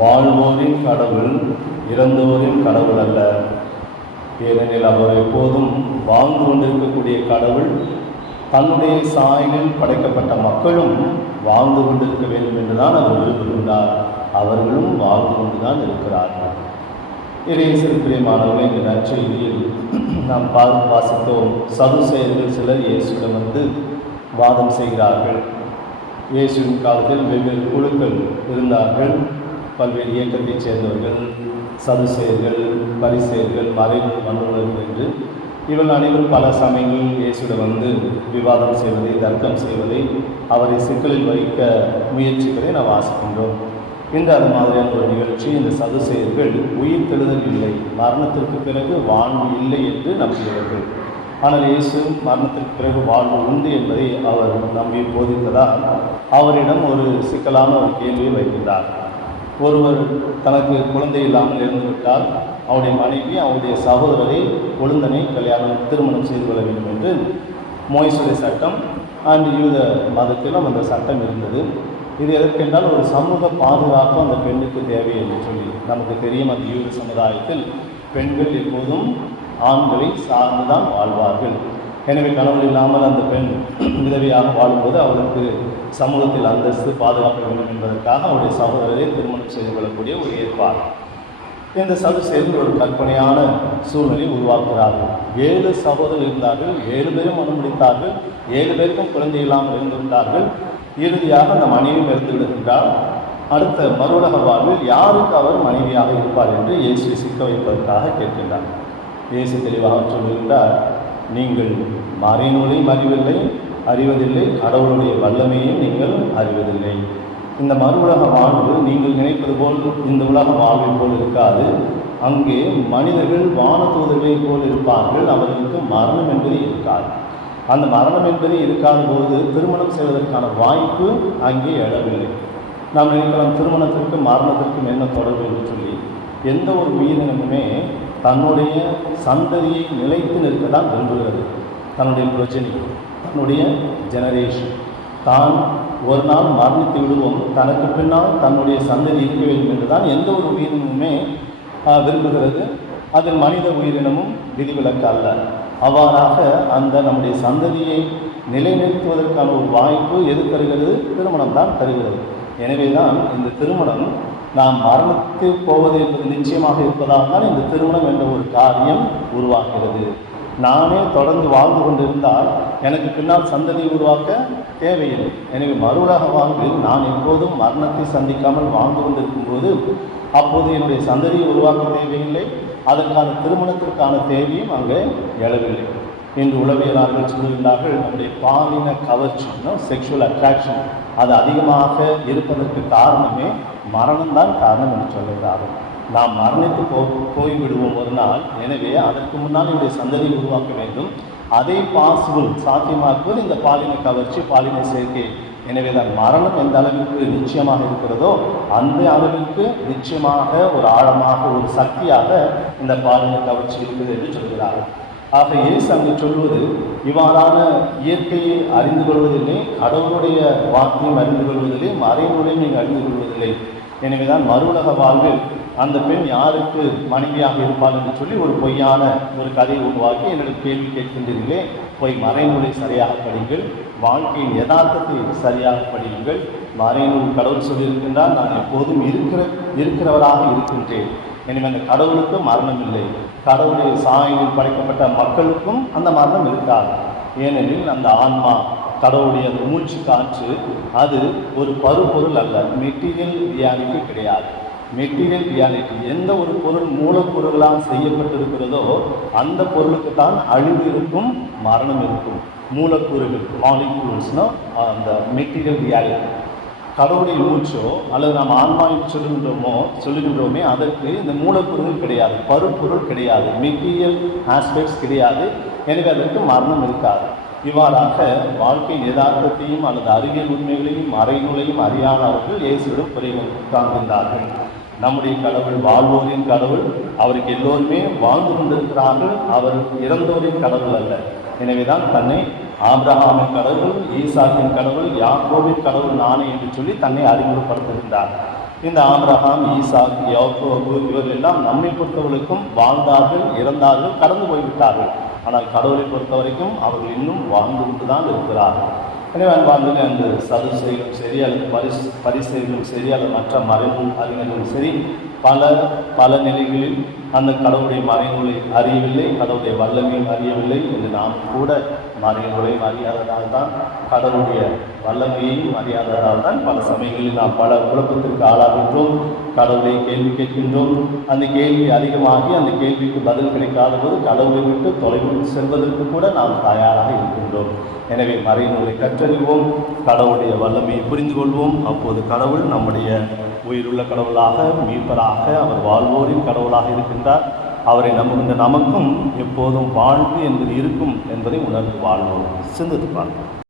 வாழ்வோரின் கடவுள் இறந்தோரின் கடவுள் அல்ல. ஏனெனில் அவர் எப்போதும் வாழ்ந்து கொண்டிருக்கக்கூடிய கடவுள் தன்னுடைய சாயலில் படைக்கப்பட்ட மக்களும் வாழ்ந்து கொண்டிருக்க வேண்டும் என்றுதான் அவர் விரும்புகின்றார். அவர்களும் வாழ்ந்து கொண்டுதான் இருக்கிறார்கள். இறையேசு பிரியமானவர்கள் இந்த நற்செய்தியில் நாம் பார்த்து வாசித்தோம். சதுசெயர்கள் சிலர் இயேசுடன் வந்து வாதம் செய்கிறார்கள். இயேசுவின் காலத்தில் வெவ்வேறு குழுக்கள் இருந்தார்கள். பல்வேறு இயக்கத்தைச் சேர்ந்தவர்கள் சதுசேயர்கள் பரிசேயர்கள் மறைவு வல்லுநர்கள் என்று இவர்கள் அனைவரும் பல சமயங்களில் இயேசுடன் வந்து விவாதம் செய்வதை தர்க்கம் செய்வதை அவரை சிக்கலில் வைக்க முயற்சிப்பதை நாம் வாசிக்கின்றோம் இந்த அது மாதிரியான ஒரு நிகழ்ச்சி இந்த சதுசேயர்கள் உயிர் தெழுதல் இல்லை. மரணத்திற்கு பிறகு வாழ்வு இல்லை என்று நம்புகிறார்கள் ஆனால் இயேசு மரணத்திற்கு பிறகு வாழ்வு உண்டு என்பதை அவர் நம்பி போதித்ததால் அவரிடம் ஒரு சிக்கலான ஒரு கேள்வியை வைக்கின்றார் ஒருவர் தனக்கு குழந்தை இல்லாமல் இருந்துவிட்டால் அவருடைய மனைவி அவருடைய சகோதரரை கொழுந்தனை கல்யாணம் திருமணம் செய்து கொள்ள வேண்டும் என்று மோய்சுடைய சட்டம் அண்ட் யூத மதத்திலும் அந்த சட்டம் இருந்தது. இது எதற்கென்றால் ஒரு சமூக பாதுகாப்பு அந்த பெண்ணுக்கு தேவை என்று சொல்லி நமக்கு தெரியும். அந்த யூத சமுதாயத்தில் பெண்கள் எப்போதும் ஆண்களை சார்ந்துதான் வாழ்வார்கள். எனவே கணவன் இல்லாமல் அந்த பெண் விதவையாக வாழும்போது அவளுக்கு சமூகத்தில் அந்தஸ்து பாதுகாக்க வேண்டும் என்பதற்காக அவருடைய சகோதரரை திருமணம் செய்து கொள்ளக்கூடிய ஒரு ஏற்பாடு. இந்த சது சேர்ந்து ஒரு கற்பனையான சூழ்நிலையை உருவாக்குகிறார்கள். ஏழு சகோதரர் இருந்தார்கள் ஏழு பேரும் மனம் முடித்தார்கள் ஏழு பேருக்கும் குழந்தை இல்லாமல் இருந்திருந்தார்கள். இறுதியாக அந்த மனைவியும் இருந்து விடுகின்றார் அடுத்த மறுடக வாழ்வில் யாருக்கு அவர் மனைவியாக இருப்பார் என்று இயேசுவை சிக்க வைப்பதற்காக கேட்கின்றார். இயேசு தெளிவாக சொல்லுகின்றார் நீங்கள் மறைநூலையும் அறிவில்லை அறிவதில்லை கடவுளுடைய வல்லமையும் நீங்கள் அறிவதில்லை. இந்த மறு உலக வாழ்வு நீங்கள் நினைப்பது போல் இந்த உலக வாழ்வை போல் இருக்காது. அங்கே மனிதர்கள் வானதூதர்களைப் போல் இருப்பார்கள் அவர்களுக்கு மரணம் என்பது இருக்காது. அந்த மரணம் என்பது இருக்காத போது திருமணம் செய்வதற்கான வாய்ப்பு அங்கே எழவில்லை. நாம் நினைக்கலாம் திருமணத்திற்கும் மரணத்திற்கும் என்ன தொடர்பு என்று சொல்லி எந்த ஒரு உயிரினமுமே தன்னுடைய சந்ததியை நிலைத்து நிற்க தான் விரும்புகிறது. தன்னுடைய பிரஜனி தன்னுடைய ஜெனரேஷன் தான் ஒரு நாள் மரணித்து விடுவோம். தனக்கு பின்னால் தன்னுடைய சந்ததி இருக்க வேண்டும் என்று தான் எந்த ஒரு உயிரினமுமே விரும்புகிறது. அதில் மனித உயிரினமும் விதிவிலக்கு அல்ல. அவ்வாறாக அந்த நம்முடைய சந்ததியை நிலைநிறுத்துவதற்கான ஒரு வாய்ப்பு எது தருகிறது? திருமணம் தான் தருகிறது. எனவே தான் இந்த திருமணம் நாம் மரணத்து போவது என்பது நிச்சயமாக இருப்பதால் தான் இந்த திருமணம் என்ற ஒரு காரியம் உருவாகிறது. நானே தொடர்ந்து வாழ்ந்து கொண்டிருந்தால் எனக்கு பின்னால் சந்ததியை உருவாக்க தேவையில்லை. எனவே மறுவுலக வாழ்வில் நான் எப்போதும் மரணத்தை சந்திக்காமல் வாழ்ந்து கொண்டிருக்கும் போது அப்போது என்னுடைய சந்ததியை உருவாக்க தேவையில்லை. அதற்கான திருமணத்திற்கான தேவையும் அங்கே எழவில்லை. இன்று உளவியலாளர்கள் சொல்லுகின்றார்கள் நம்முடைய பாலின கவர்ச்சி செக்ஷுவல் அட்ராக்ஷன் அது அதிகமாக இருப்பதற்கு காரணமே மரணம்தான் காரணம் என்று சொல்லுகிறார்கள் நாம் மரணித்து போ போய்விடுவோம் ஒரு நாள். எனவே அதற்கு முன்னால் என்னுடைய சந்ததியை உருவாக்க வேண்டும். அதை பாசிபிள் சாத்தியமாக்குவது இந்த பாலின கவர்ச்சி பாலின சேர்க்கை. எனவே தான் மரணம் எந்த அளவிற்கு நிச்சயமாக இருக்கிறதோ அந்த அளவிற்கு நிச்சயமாக ஒரு ஆழமாக ஒரு சக்தியாக இந்த பாலின கவர்ச்சி இருக்குது என்று சொல்கிறார்கள். ஆக இயேசு அங்கு சொல்வது இவ்வாறான இயற்கையை அறிந்து கொள்வதில்லை கடவுளுடைய வாக்கையும் அறிந்து கொள்வதில்லை மறைமுறையும் நீங்கள் அறிந்து கொள்வதில்லை. எனவேதான் மறுவுலக வாழ்வில் அந்த பெண் யாருக்கு மனைவியாக இருப்பாள் என்று சொல்லி ஒரு பொய்யான ஒரு கதையை உருவாக்கி என்னிடம் கேள்வி கேட்கின்றீர்களே பொய் மறைநூலை சரியாக படிங்கள் வாழ்க்கையின் யதார்த்தத்தை சரியாக படியுங்கள். மறைநூல் கடவுள் சொல்லியிருக்கின்றால் நான் எப்போதும் இருக்கிற இருக்கிறவராக இருக்கின்றேன். எனவே அந்த கடவுளுக்கு மரணம் இல்லை. கடவுளுடைய சாயலில் படைக்கப்பட்ட மக்களுக்கும் அந்த மரணம் இருக்காது. ஏனெனில் அந்த ஆன்மா கடவுளுடைய அந்த மூச்சு காற்று அது ஒரு பருப்பொருள் அல்ல. மெட்டீரியல் ரியாலிட்டி கிடையாது. மெட்டீரியல் ரியாலிட்டி எந்த ஒரு பொருள் மூலப்பொருளால் செய்யப்பட்டிருக்கிறதோ அந்த பொருளுக்கு தான் அழிவு இருக்கும் மரணம் இருக்கும். மூலக்கூறுகள் மாலிகூல்ஸ்னால் அந்த மெட்டீரியல் ரியாலிட்டி. கடவுளின் மூச்சோ அல்லது நாம் ஆன்மா சொல்லுகின்றோமோ சொல்லுகின்றோமே அதற்கு இந்த மூலப்பொருள் கிடையாது. பருப்பொருள் கிடையாது. மெட்டீரியல் ஆஸ்பெக்ட்ஸ் கிடையாது. எனவே அதற்கு மரணம் இருக்காது. இவ்வாறாக வாழ்க்கையின் யதார்த்தத்தையும் அல்லது அறிவியல் உண்மைகளையும் மறைநூலையும் அறியாதவர்கள் இயேசுடன் குறை காண்கின்றார்கள் நம்முடைய கடவுள் வாழ்வோரின் கடவுள் அவருக்கு எல்லோருமே வாழ்ந்து கொண்டிருக்கிறார்கள். அவர் இறந்தோரின் கடவுள் அல்ல. எனவேதான் தன்னை ஆப்ரஹாமின் கடவுள் ஈசாக்கின் கடவுள் யாக்கோவின் கடவுள் நானே என்று சொல்லி தன்னை அறிமுகப்படுத்துகின்றார் இந்த ஆப்ரஹாம் ஈசாக் யாக்கோபு இவர்கள் எல்லாம் நம்மை பொறுத்தவர்களுக்கும் வாழ்ந்தார்கள் இறந்தார்கள் கடந்து போய்விட்டார்கள். ஆனால் கடவுளை பொறுத்த வரைக்கும் அவர்கள் இன்னும் வாழ்ந்து கொண்டு தான் இருக்கிறார்கள். எனவே அன்பார்ந்தது அந்த சதுசெய்களும் சரி அல்லது பரிசு பரிசெய்களும் சரி அல்லது மற்ற மறைவு அறிஞர்களும் சரி பல பல நிலைகளில் அந்த கடவுளுடைய மறைநூலை அறியவில்லை கடவுளுடைய வல்லமையும் அறியவில்லை என்று நாம் கூட மறைநூலையும் அறியாததால் தான் கடவுளுடைய வல்லமையையும் அறியாததால் தான் பல சமயங்களில் நாம் பல குழப்பத்திற்கு ஆளாகின்றோம். கடவுளை கேள்வி கேட்கின்றோம். அந்த கேள்வி அதிகமாகி அந்த கேள்விக்கு பதில் கிடைக்காத போது கடவுளை விட்டு தொலைவில் செல்வதற்கு கூட நாம் தயாராக இருக்கின்றோம். எனவே மறைநூலை கற்றறிவோம். கடவுளுடைய வல்லமையை புரிந்து கொள்வோம். அப்போது கடவுள் நம்முடைய உயிருள்ள கடவுளாக மீட்பராக அவர் வாழ்வோரின் கடவுளாக இருக்கின்றார். அவரை நம்புகின்ற நமக்கும் எப்போதும் வாழ்வு என்பது இருக்கும் என்பதை உணர்ந்து வாழ்வோம். சிந்தித்து பார்ப்போம்.